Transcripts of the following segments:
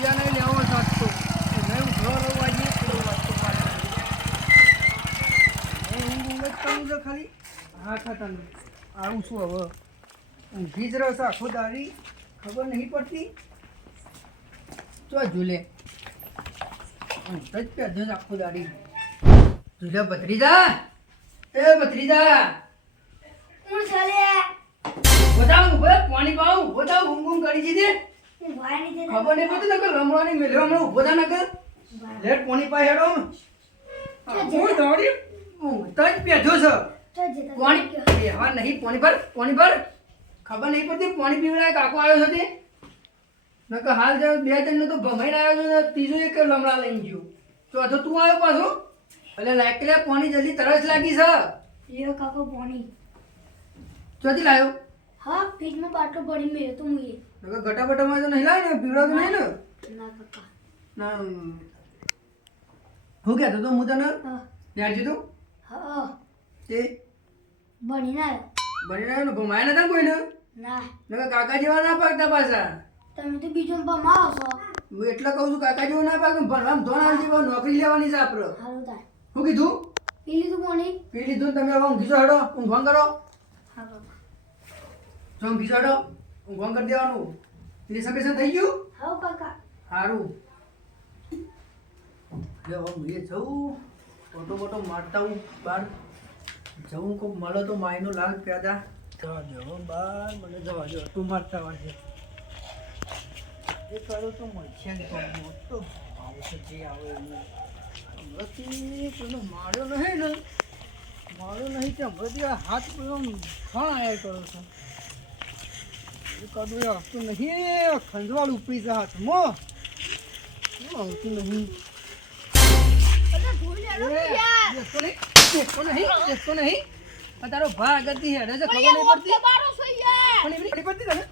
બીજા નહીં લેવો સાચતો નહીં હું ઘર વાજી વસ્તુ પાડી હું જ કરું છું ખાલી હા ખાતાનું આવું છું હવે ઊંઘી જ રહ્યો છે આખો દાડી ખબર નહીં પડતી તો ઝૂલે ઊંઘ જ પહેજો જ આખો દાડી ઝૂલે ભત્રીજા એ ભત્રીજા કોણ ચાલે બતાવું ભાઈ પાણી પાવું બતાવ ઊંઘ કરી દીધી હું ભાઈ ની ખબર નહીં પડતી નકર રમવાની મેલ્યો હમણાં ઉભો થા નકર લેટ પાણી પાઈ હેડો હું દોડી ઊંઘ જ બેઠો છે તો જે પાણી બેહવા નહીં પાણી ભર ખબર નહીં પડતી પાણી પીવડાય કાકો આવ્યો છે તે નકર હાલ જો બે જણને તો ભમાઈને આવ્યો છે ને ત્રીજો એક લમડા લઈને ગયો ચોથો તું આવ્યો પાછો એટલે લાયક પાણી જલ્દી તરસ લાગી છે લ્યો કાકો પાણી ચોથી લાવ્યો હા ફ્રીજમાં બાટલો ભરી મેલ્યો તો મુએ નકર ગટાબટામાં તો નહીં લાવે ને પીવડાવતો નહીં ને ના કાકા ના હું કહેતો તો હું તને હા ત્યાં જીતું હા તે બની ના બની ને ભમાયા નતા કોઈને ના નકર કાકા જેવા ના પાકતા પાછા તમે તો બીજો બમાવો છો હું એટલે કહું છું કાકા જેવું ના પાકું ભણવામાં ધોન આવી જેવા નોકરી લેવાની છે આપણે હારું તાર શું કીધું પી લીધું પાણી પી લીધું તમે હવે ઊંઘી હેડો ઊંઘવાન કરો હા કાકા જો ઊંઘી હેડો ઊંઘવાન કરી દેવાનું રિઝર્વેશન થઈ ગયું હા કાકા સારું હવે હું એ જવું ફોટો બોટો મારતા હું બહાર જવું કોક મળે તો માયનો લાલ પેદા જવા દો બહાર મને જવા દો તું મારતા વાંચે એ કરો તો મળશે ને મોટો આવશે જે આવે એનું હમણાંથી પેલો માર્યો નહીં ને માર્યો નહીં કે હમણાંથી આ હાથ પેલો ખણ આયા કરો છો એ કડું આવતું નહીં ખંજવાળ ઉપડી છે હાથમાં આવતું નહીં દેખતો નહીં તારો ભા આગળથી હેડે છે ખબર નહીં પડતી પણ એવી ખબર પડતી તને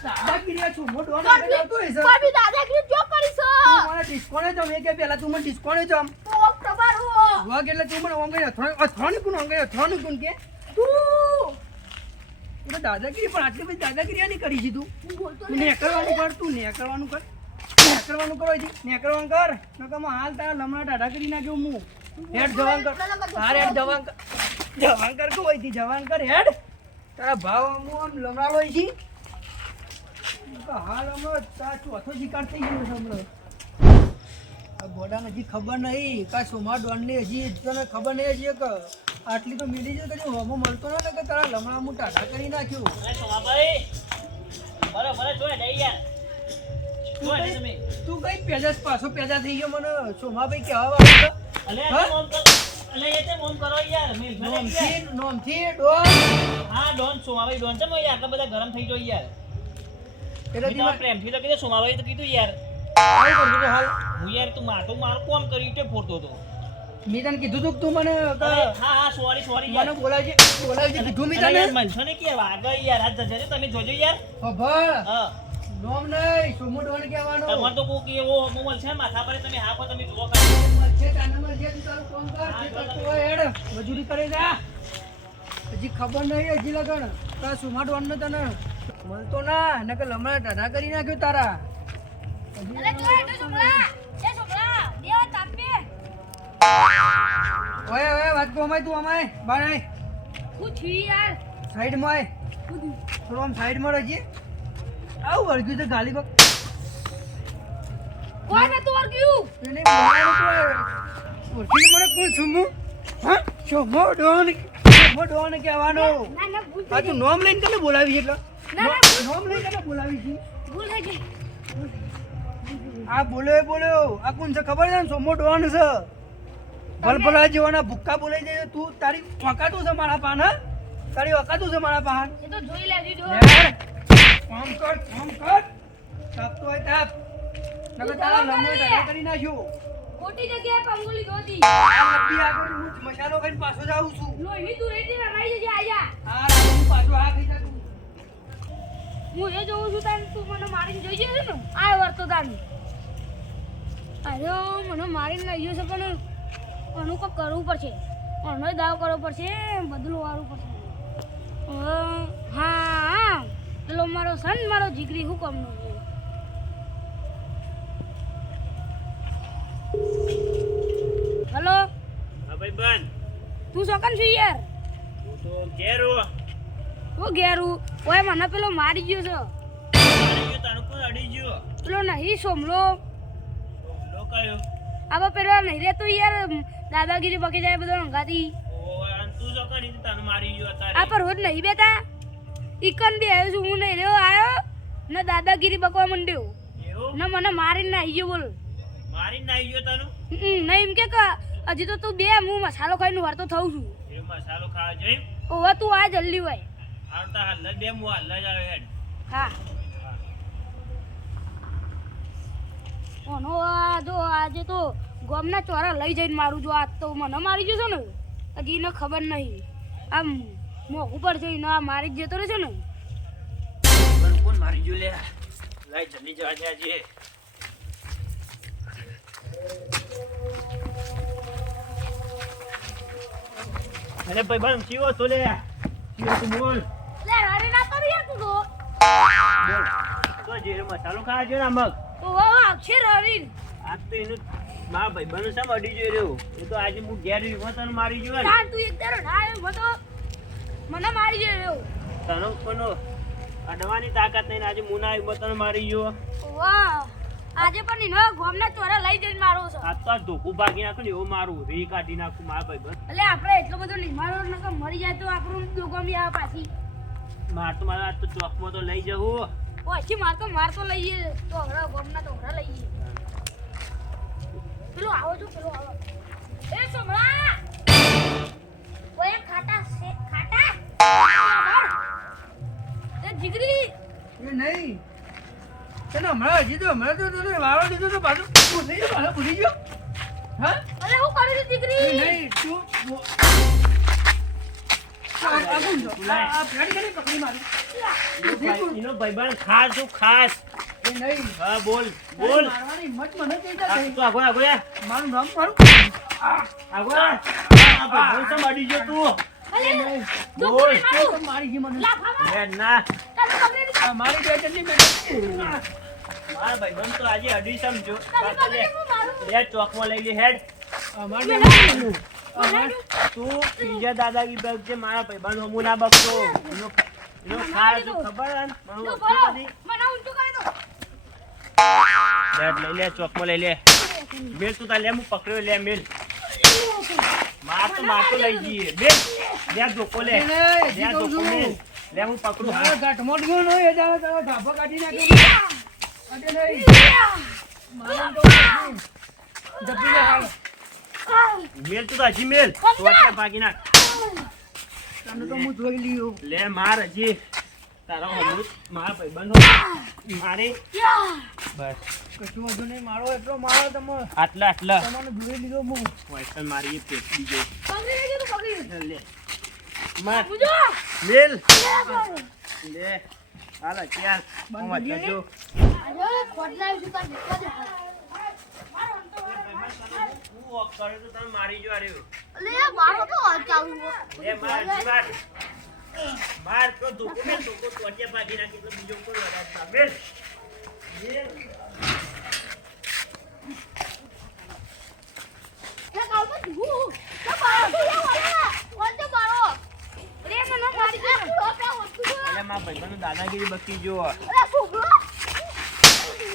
દાદાગીરી છું મોટો આગળ આવતો હોય છે ભાભી દાદાગીરી જો કરી છો તું મને ડિસ્કોને જમ એ કે પહેલા તું મને ડિસ્કોને જમ તો તમારો વાગ એટલે તું મને ઓંગઈ અથાણી કોણ ઓંગઈ અથાણી કોણ કે તું તો દાદાગીરી પણ આટલી બધી દાદાગીરી નહીં કરી તું હું બોલતો ને કરવાનું કર તું ને કરવાનું કર ને કરવાનું કરો ને કરવાનું કર નકર હાલ તારા લમણા ટાઢા કરી નાખ્યો હું હેડ જવાન કર હાર હેડ જવાન કર કો હોય જવાન કર હેડ તારા ભાવ હું આમ લમડાળો છે હાલ હમણાં તારા ચોથો શિકાર થઈ ગયો છે હમણાં આ ગોડાને હજી ખબર નહીં કા સોમા ડોનની હજી તને ખબર નહીં હજી કે આટલી તો મિલી જ કદી હોમો મળતો ને કે તારા લમણા હું ટાઢા કરી નાખ્યું તું કઈ પેદા પાછો પેદા થઈ ગયો મને સોમાભાઈ કહેવા વાળો નોમથી ડોન હા ડોન સોમાભાઈ ડોન છે આટલા બધા ગરમ થઈ ગયો યાર એટલે પ્રેમથી તો કીધું સોમાભાઈ તો કીધું યાર હાલ હું યાર તું મારું કોમ કર્યું તે ફોડતો હતો મેં તને કીધું તું તું મને હા સોરી મને બોલાવજે કીધું મેં તને મનસો ને કે આગળ યાર હાથ જશે તમે જોજો યાર ખબર હા નોમ નહીં સોમો ડોન કહેવાનો તમારે તો કોક એવો મોબાઈલ છે માથા પર તમે હા પણ તમે જુઓ છે કાનમાં છે તું તારું ફોન કર જે કરતો હોય હેડ મજૂરી કરે જા હજી ખબર નહીં હજી લગન તારા સોમા ડોન ને તને મળતો ના નકર લમણા ટાઢા કરી નાખ્યો તારા ઓય ઓય વાત કો અમાય તું અમાય બાર આય હું છી યાર સાઈડ માં આય થોડું આમ સાઈડ માં રહેજે આવું વળગ્યું છે ગાલી બક કોણ હતું વર્ગ્યું એને બોલાવો તો ઓળખી મને કોણ છુમુ હા છોમો ડોન કહેવાનો ના ના ભૂલ આ તું નોમ લઈને તને બોલાવી છે એટલે ના, નોમ લઈને તને બોલાવી છે ભૂલ થઈ ગઈ આ બોલ્યો આ કોણ છે ખબર છે ને સોમો ડોન છે ભલભલા જેવાના ભૂક્કા બોલાઈ જાય તું તારી વકાતું છે મારા પાન તારી વકાતું છે મારા પાન એ તો જોઈ લેજો જો કામ કર તાપતો હોય તાપ નકર તારા લમણો ઢગલા કરી નાખ્યો ખોટી જગ્યાએ પંગુલી ધોતી આ લપી આગળ હું મસાલો ખાઈને પાછો જાઉં છું લોહી તું રેતી રમાઈ જજે આજા આ હું પાછો આ ખાઈ જા તું હું એ જોઉં છું તાન તું મને મારીને જોઈ જશે ને આ વર્તો તાન અરે મને મારીને લઈ જશે પણ આનું કંઈક કરવું પડશે આનો દાવ કરવો પડશે બદલું વાળવું પડશે હા પેલો મારો સન મારો જીગરી હું કામનો છે હલો હા ભાઈ બન તું ચોકન છું યાર હું તો ઘેર હો. હું ઘેરું ઓય મને પેલો મારી ગયો છે અડી ગયો તારું કોણ અડી ગયો? પેલો નહીં સોમલો લો કયો? આવા પેલો નહીં રહેતો યાર દાદાગીરી બકી જાય બધો અંગાતી ઓ અને તું જો કરી તારું મારી ગયો આ અત્યારે. પર રોજ નહીં બેતા ઈકન બી આવ્યો છું હું નહીં રહ્યો આવ્યો ને દાદાગીરી બકવા માંડ્યો એવું ને મને મારીને નાહી ગયો બોલ મારી નાઈ ગયો તારું? નહીં એમ કે હજી તો તું બે હું મસાલો ખાઈને વળતો થઉં છું એ મસાલો ખાવા જઈ ઓવા તું આ જલ્દી હોય આવતા હાલ જ બે હું હાલ જ આવે હેડ. હા ઓનો આ જો આજે તો ગોમના ચોરા લઈ જઈને મારું જો આજ તો મને મારી જશે ને હજી એને ખબર નહીં આમ મોઘું પડશે એને આ મારી જ જતો રહેશે ને મને કોણ મારી ગયો લે? લાઈ જલ્દી જવા દે આજે. અરે ભાઈ બન ચીવો તો લે ચીવો તું બોલ. લે અરે ના કરી યાર તું તો જે મસાલો ખાવા જો ને મગ તો વાહ છે રરી આજ તો એનું મારા ભાઈ બન સામે અડી જોઈ રહ્યો. એ તો આજે હું ઘેર રહ્યો તને મારી ગયો ને. તાન તું એક દારો ના આવ્યો મતો મને મારી ગયો તને કોનો અડવાની તાકાત નહીં ને આજે હું ના આવ્યો તને મારી ગયો. વાહ આજે પણ એનો ગોમના ચોરા લઈ જઈને મારો છે આ તો આ ધોકું ભાગી નાખું ને એવું મારું રી કાઢી નાખું મારા ભાઈ બન. એટલે આપણે એટલો બધો નહીં મારો નકર મરી જાય તો આપણું દોગમી આવે પાછી માર તો મારા આજ તો ચોકમાં તો લઈ જવું. ઓછી માર તો લઈએ તો હરા ગોમના તો હરા લઈએ પેલો આવો છો પેલો આવો એ સોમળા ઓય ખાટા છે ખાટા એ જીગરી એ નહીં તને હમણાં હજી તો હમણાં તો તને વાળો દીધો તો પાછું ભૂલી ગયો પાછો ભૂલી ગયો હા અરે હું કરી એ દીકરી નહીં તું આ ફ્રેન્ડ કરી પકડી મારી એનો ભાઈબંધ ખાસ છું ખાસ. એ નહીં હા બોલ બોલ. મારવાની હિંમત મને કઈ આ થઈ તું આગો આગો યાર મારું નામ મારું આગો આ ભાઈબંધ સામે અડી ગયો તું. અલે તું બોલ. કોને મારું મારી ગઈ મને લાફામાં લે ના તને પકડી દીધી આ મારી બે જણની બેટી મારા ભાઈબંધ તો આજે અડી સમજો. તને પકડી હું મારું લે ચોકમાં લઈ લે હેડ. અમારી તું ત્રીજા દાદાગી બગ છે મારા ભાઈબંધ હમું ના બકતો. એનો ખાસ છું ખબર હે ને? મારું લો વસ્તુ બોલો બધી. મને ઊંચું કરી દો લે લઈ લે ચોકમાં લઈ લે. મેલ તું તાર લે હું પકડ્યો લે મેલ. માર તો લઈ જઈએ બેન. લે ધોકો લે. એને હજી લે કહું ધોકો છું. લે. લે હું પકડું મારો હા. ગાંઠમાં ગયો ને એ દાડો તારો ધાબો કાઢી નાખ્યો અડે નહીં મારું તો જપી લે હાલ મેલ તું તો હજી મેલ. તો એટલે ભાગી નાખ. તને તો હું જોઈ લીયો લે માર હજી. તારો હમું મારા ભાઈબંધો મારે બસ કશું વાંધો નહીં મારો એટલો મારો તમે આટલા આટલા તમને જોઈ લીધો હું વાયસન મારી એ પેટ બીજો પકડી લેજો તું પકડી લે માર બુજો મેલ લે લે હાલ ચાલ બંધ હું કરી જો અરે ખોટલા શું તાર દેખવા દે હું વોક કરે તો તમે મારી જો આર્યો લે મારો તો ચાલુ લે માર જીવાત માર તો ધોકો મેલ ધોકો ટોટિયા ભાગી નાખી તો બીજો કોઈ વડાતા મેલ મેલ એ કાઉ તું તો બારો તું વાળા ઓતે બારો રે મને મારી ગયો તો વસ્તુ એટલે મારા ભાઈબંધો દાદાગીરી બકી જો અરે છોકરો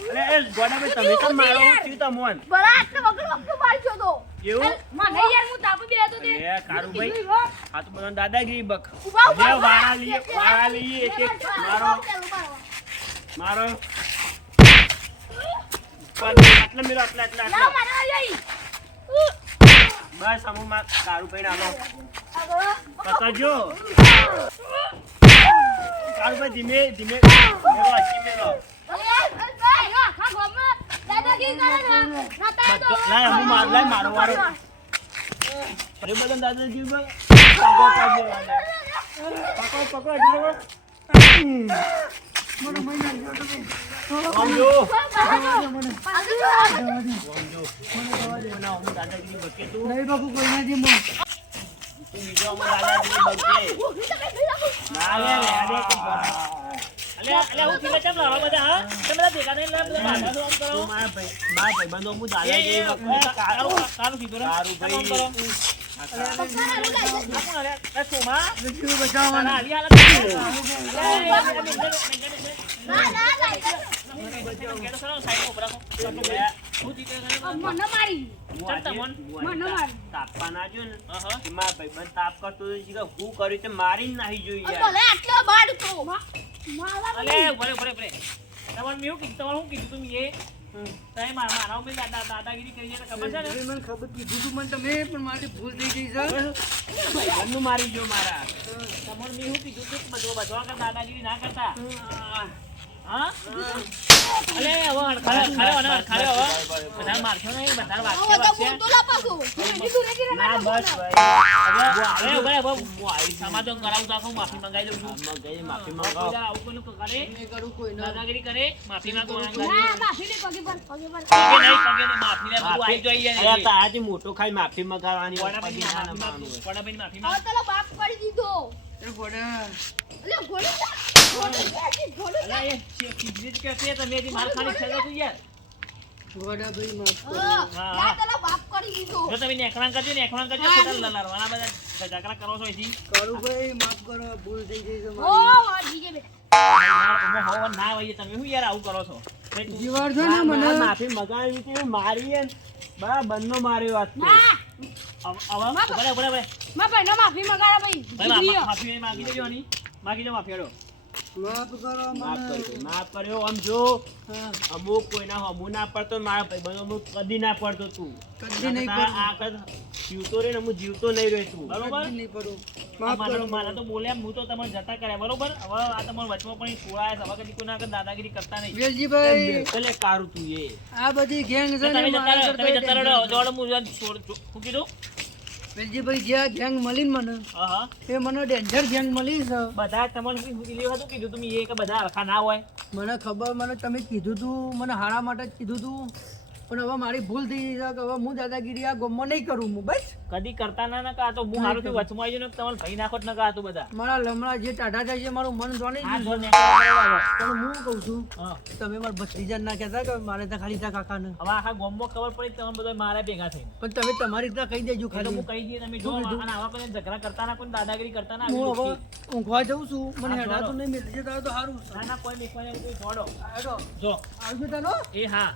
અરે એ ગોડા ભાઈ તમે તો મારો હું થયું તમોન બરા આટલે વગર મારી ગયો તો એવું મને યાર હું તાપી બે હતો તે લે કાળુભાઈ આ તો બધા દાદાગીરી બક ઉભા લે વાળા લઈએ એક એક મારો મારો આટલા મેરો આટલા આટલા લા આટલા મારા જઈ બસ અમુ માં કાળુભાઈ નાનો આગળ પકડજો કાળુભાઈ ધીમે ધીમે મેરો આચી મેરો લાય હું મારો વારો અરે બધા દાદાજી બક પકડો મને મહિના ગયો તમે સમજો મને હું દાદાગીરી બકે તું નહીં બાપુ કોઈ નથી હું તું બીજો દાદાગીરી બકે ના લે લે અલે હું કિલો ચમ લાવો બધા હા તમે બધા ભેગા થઈને લાવ બધા બાબા આમ કરો મારા ભાઈબંધો હું દાદા એ કારું કીધું રે સારું આમ કરો સોમા બીજું બચાવવાનું આવી હાલત મને મારી તાપવા ના જો ને મારા ભાઈબંધ તાપ કરતો હું કર્યું તે મારી નાહી જોઈએ ભલે આટલો બાડ તો અલે ભલે ભલે ભલે તમારે મેં કીધું તમારે શું કીધું તું એ તમે મારા ઉપર દાદાગીરી કરી છે ખબર છે ને મને ખબર કીધું તું મને તમે પણ મારી ભૂલ થઈ ગઈ છે ભાઈબંધનું મારી ગયો મારા તમારે મેં શું કીધું તું બધવા કર દાદાગીરી ના કરતા હા અલે હવે ખાડે હવે બધા મારશો નહીં બધા વાગશે ના બસ ભાઈ સમાધાન કરાવું તો આખું માફી મંગાઈ દઉં છું માફી માંગો આવું કોઈનું કરે નહીં કરું કોઈ ના દાદાગીરી કરે માફી માંગો માફી નહીં પગે પર માફી લે બધું આવી જોઈએ અરે તારાથી મોટો ખાઈ માફી મંગાવવાની વડાભાઈ માફી માંગ બાપ કરી દીધો એ ગોડા અલે ગોળી અલા એ સીધી કે છે તમે જે માર ખાલી ખેલો તું યાર ગોડા ભાઈ માફ કરો બાપ કરી દીધો જો તમે નેકળાં કરજો ખોટા લલારવાના બધા ઝઘડા કરો છો એથી કરું ભાઈ માફ કરો ભૂલ થઈ ગઈ છે ઓ મારી ડીજે બે હોવ ના હોય તમે શું યાર આવું કરો છો જીવાર છો ને મને માફી મંગાવી હતી મારી હે બરાબર બંનો માર્યો વાત તો ના બરાબર માં ભાઈ માફી મંગાયા ભાઈ માફી માંગી દેજો ની માંગી દો માફી હેડો માફ કરો માફ કર્યો આમ જો અમુક કોઈના હમું ના પડતો મારા ભાઈબંધો અમુક કદી ના પડતો તું કદી નહીં પડતો. જીવતો રે ને હું જીવતો નહીં રહ્યો તું બરોબર નહીં પડું માફ કરો મારા તો બોલ્યા હું તો તમને જતા કર્યા બરોબર હવે આ તમારા વચમાં પણ ખોળાય હવે કદી કોઈના આગળ દાદાગીરી કરતા નહીં વેલજીભાઈ ભલે કારું તું એ આ બધી ગેંગ છે ને તમે મારા જતા કરતા રહો જોડ હું શું કીધું વેલજીભાઈ જે આ ગેંગ મળી ને મને હા એ મને ડેન્જર ગેંગ મળી છે બધા તમને હતું કીધું તમે એ કે બધા હરખા ના હોય મને ખબર મને તમે કીધું તું મને હારા માટે જ કીધું તું પણ હવે મારી ભૂલ થઈ ગઈ છે કે હવે હું દાદાગીરી આ ગમમાં નહીં કરું હું બસ કદી કરતા ના કા તો હું હારું થી વચમાં આવી જઈને તમારે ભાઈ નાખો જ ન કા તું બધા મારા લમણા જે ટાઢા થાય છે મારું મન જોની આ જો પણ હું કહું છું હા તમે મારા ભત્રીજા ના કહેતા કે મારે તો ખાલી ત્યાં કાકાને હવે આખા ગામમાં ખબર પડી તમે બધા મારા ભેગા થઈને પણ તમે તમારી રીતના કહી દેજો એટલે ખાલી હું કહી દઈએ તમે જો અને આવા કોઈ ઝઘડા કરતા ના કોઈ દાદાગીરી કરતા ના હું હવે આવી ઊંઘવા જઉં છું મને હા, હેડા તો જોડો. નહીં મિલશે તારે તો સારું છે ના કોઈ દેખવાને એવું કોઈ છોડો હેડો જો આવજો તાનો એ હા